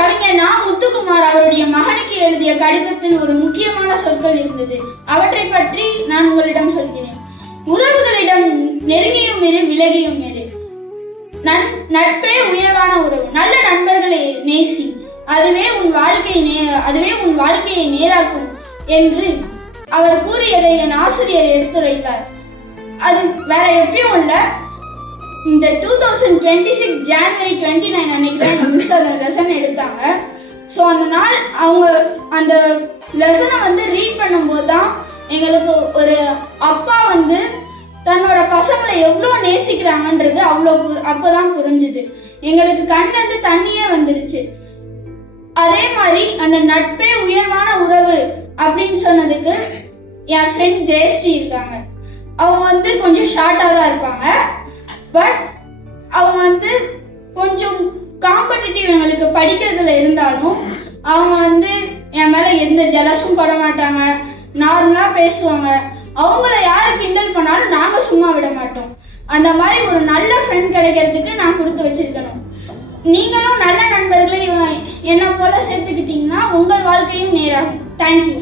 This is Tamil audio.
கவிஞர் நா. முத்துக்குமார் அவருடைய மகனுக்கு எழுதிய கடிதத்தில் ஒரு முக்கியமான சொற்கள் இருந்தது. அவற்றை பற்றி நான் உங்களிடம் சொல்கிறேன். உறவுகளிடம் நெருங்கியும் இரு, விலகியும் இரு. நட்பே உயர்வான உறவு. நல்ல நண்பர்களை நேசி, அதுவே உன் வாழ்க்கையை நேராக்கும் என்று அவர் கூறியதை என் ஆசிரியர் எடுத்துரைத்தார். அது வேற எப்பயும் இல்லை, இந்த 2026 ஜனவரி 29 அன்னைக்கு தான் எங்கள் மிஸ் அந்த லெசன் எடுத்தாங்க. ஸோ அந்த நாள் அவங்க அந்த லெசனை ரீட் பண்ணும்போது தான் எங்களுக்கு ஒரு அப்பா தன்னோட பசங்களை எவ்வளோ நேசிக்கிறாங்கன்றது அப்போதான் புரிஞ்சுது. எங்களுக்கு கண்ணிலிருந்து தண்ணியே வந்துருச்சு. அதே மாதிரி அந்த நட்பே உயர்வான உறவு அப்படின்னு சொன்னதுக்கு என் ஃப்ரெண்ட் ஜெயஸ்ரீ இருக்காங்க. அவங்க கொஞ்சம் ஷார்ட்டாக தான் இருப்பாங்க. பட் அவங்க கொஞ்சம் காம்படிட்டிவ் எங்களுக்கு படிக்கிறதுல இருந்தாலும் அவங்க என் மேலே எந்த ஜெலஸும் பட மாட்டாங்க, நார்மலாக பேசுவாங்க. அவங்கள யார் கிண்டல் பண்ணாலும் நாங்கள் சும்மா விட மாட்டோம். அந்த மாதிரி ஒரு நல்ல ஃப்ரெண்ட் கிடைக்கிறதுக்கு நான் கொடுத்து வச்சிருக்கணும். நீங்களும் நல்ல நண்பர்களை என்னை போல சேர்த்துக்கிட்டீங்கன்னா உங்கள் வாழ்க்கையும் நேராகும். தேங்க்யூ.